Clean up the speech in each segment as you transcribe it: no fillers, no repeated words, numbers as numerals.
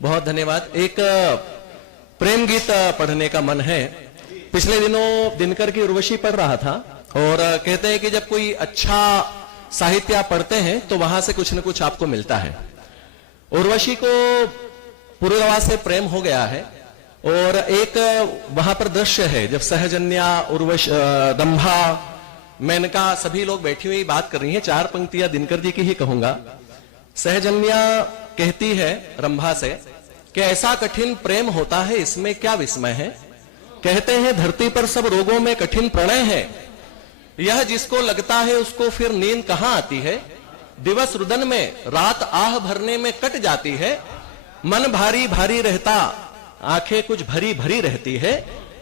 बहुत धन्यवाद। एक प्रेम गीत पढ़ने का मन है। पिछले दिनों दिनकर की उर्वशी पढ़ रहा था और कहते हैं कि जब कोई अच्छा साहित्य आप पढ़ते हैं तो वहां से कुछ न कुछ आपको मिलता है। उर्वशी को पुरुरवा से प्रेम हो गया है और एक वहां पर दृश्य है जब सहजन्या, उर्वशी, रंभा, मेनका सभी लोग बैठी हुई बात कर रही हैं। 4 पंक्तियां दिनकर जी की ही कहूंगा। सहजन्या कहती है रंभा से कि ऐसा कठिन प्रेम होता है, इसमें क्या विस्मय है। कहते हैं धरती पर सब रोगों में कठिन प्रणय है, यह जिसको लगता है उसको फिर नींद कहां आती है। दिवस रुदन में रात आह भरने में कट जाती है, मन भारी भारी रहता आंखें कुछ भरी भरी रहती है,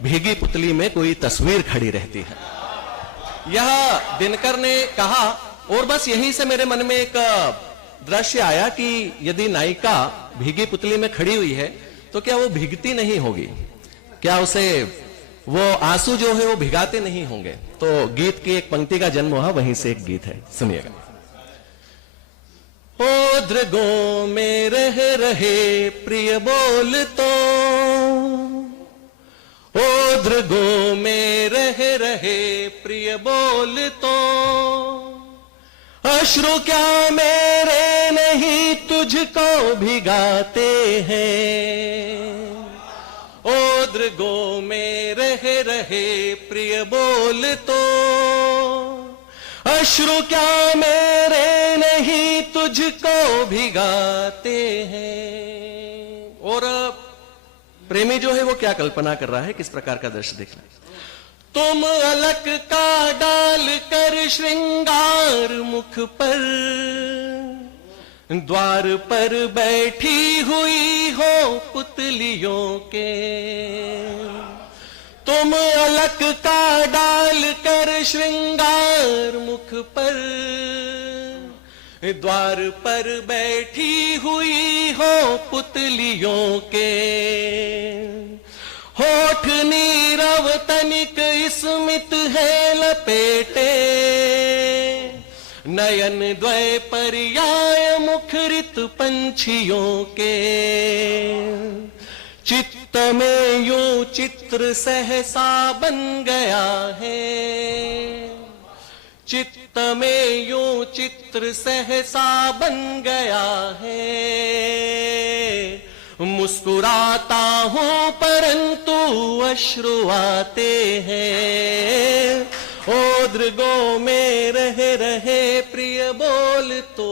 भीगी पुतली में कोई तस्वीर खड़ी रहती है। यह दिनकर ने कहा और बस यहीं से मेरे मन में एक दृश्य आया कि यदि नायिका भीगी पुतली में खड़ी हुई है तो क्या वो भीगती नहीं होगी, क्या उसे वो आंसू जो है वो भिगाते नहीं होंगे। तो गीत की एक पंक्ति का जन्म हुआ, वहीं से एक गीत है, सुनिएगा। ओ दृगों में रह रहे प्रिय बोल तो, ओ दृगों में रह रहे प्रिय बोल तो, अश्रु क्या मेरे नहीं तुझको भिगाते हैं। ओ दृगों में रह रहे प्रिय बोल तो, अश्रु क्या मेरे नहीं तुझको भिगाते हैं। और प्रेमी जो है वो क्या कल्पना कर रहा है, किस प्रकार का दृश्य देख रहा है। तुम अलक का डाल कर श्रृंगार मुख पर, द्वार पर बैठी हुई हो पुतलियों के। तुम अलक का डाल कर श्रृंगार मुख पर, द्वार पर बैठी हुई हो पुतलियों के। होठ नीरव तनिक स्मित है लपेटे, नयन द्वय पर्याय मुखरित पंछियों के। चित्त में यूं चित्र सहसा बन गया है, चित्त में यूं चित्र सहसा बन गया है। मुस्कुराता हूं परंतु अश्रु आते हैं। ओ दृगों में रह रहे प्रिय बोल तो,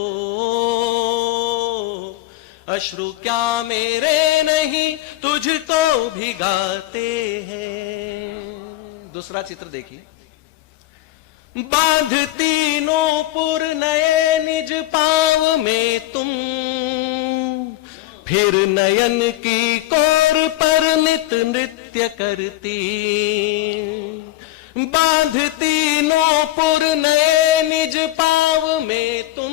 अश्रु क्या मेरे नहीं तुझको भिगाते हैं। दूसरा चित्र देखिए। बांधती नूपुर नए निज पाव में तुम, फिर नयन की कोर पर नित नृत्य करती। बांधती नूपुर नए निज पाव में तुम,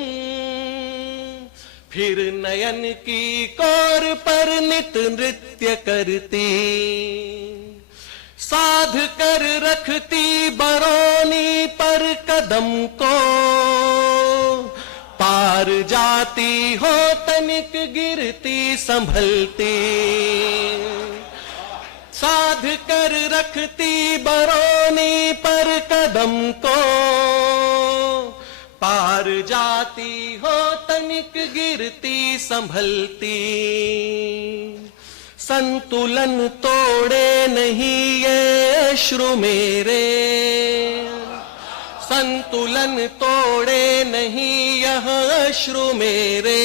फिर नयन की कोर पर नित नृत्य करती। साध कर रखती बरौनी पर कदम को, पार जाती हो तनिक गिरती संभलती। साध कर रखती बरौनी पर कदम को, पार जाती हो तनिक गिरती संभलती। संतुलन तोड़े नहीं ये अश्रु मेरे, संतुलन तोड़े नहीं यह अश्रु मेरे।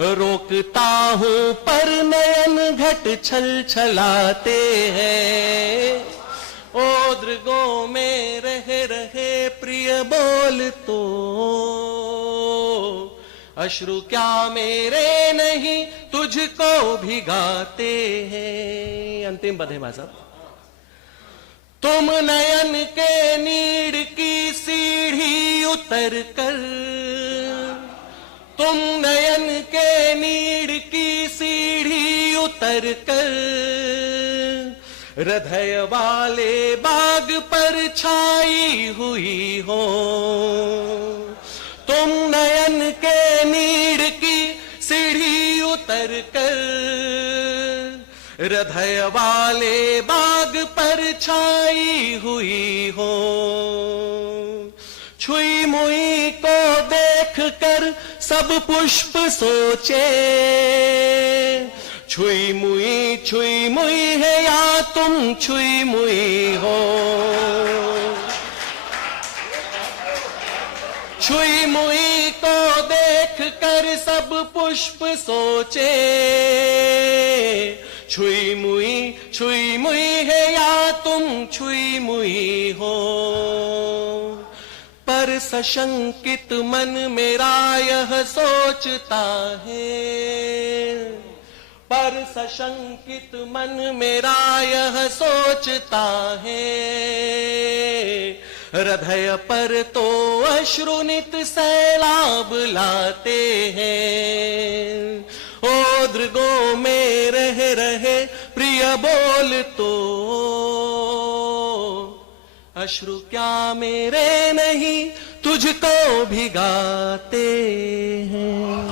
रोकता हूं पर नयन घट छल छलाते हैं। ओ दृगों में रह रहे प्रिय बोल तो, अश्रु क्या मेरे नहीं तुझको भिगाते हैं। अंतिम पद है भाई साहब। तुम नयन के नीड़ की सीढ़ी उतर कर, तुम नयन के नीड़ की सीढ़ी उतर कर, हृदय वाले बाग पर छाई हुई हो। तुम नयन के नीड़ की सीढ़ी उतर कर हृदय वाले बाग पर छाई हुई हो। छुई मुई को देख कर सब पुष्प सोचे, छुई मुई है या तुम छुई मुई हो। छुई मुई को देख कर सब पुष्प सोचे, छुई मुई है या तुम छुई मुई हो। पर सशंकित मन मेरा यह सोचता है, पर सशंकित मन मेरा यह सोचता है, हृदय पर तो अश्रुनित सैलाब लाते हैं। ओ दृगो में रहे रहे प्रिय बोल तो, अश्रु क्या मेरे नहीं तुझको भिगाते हैं।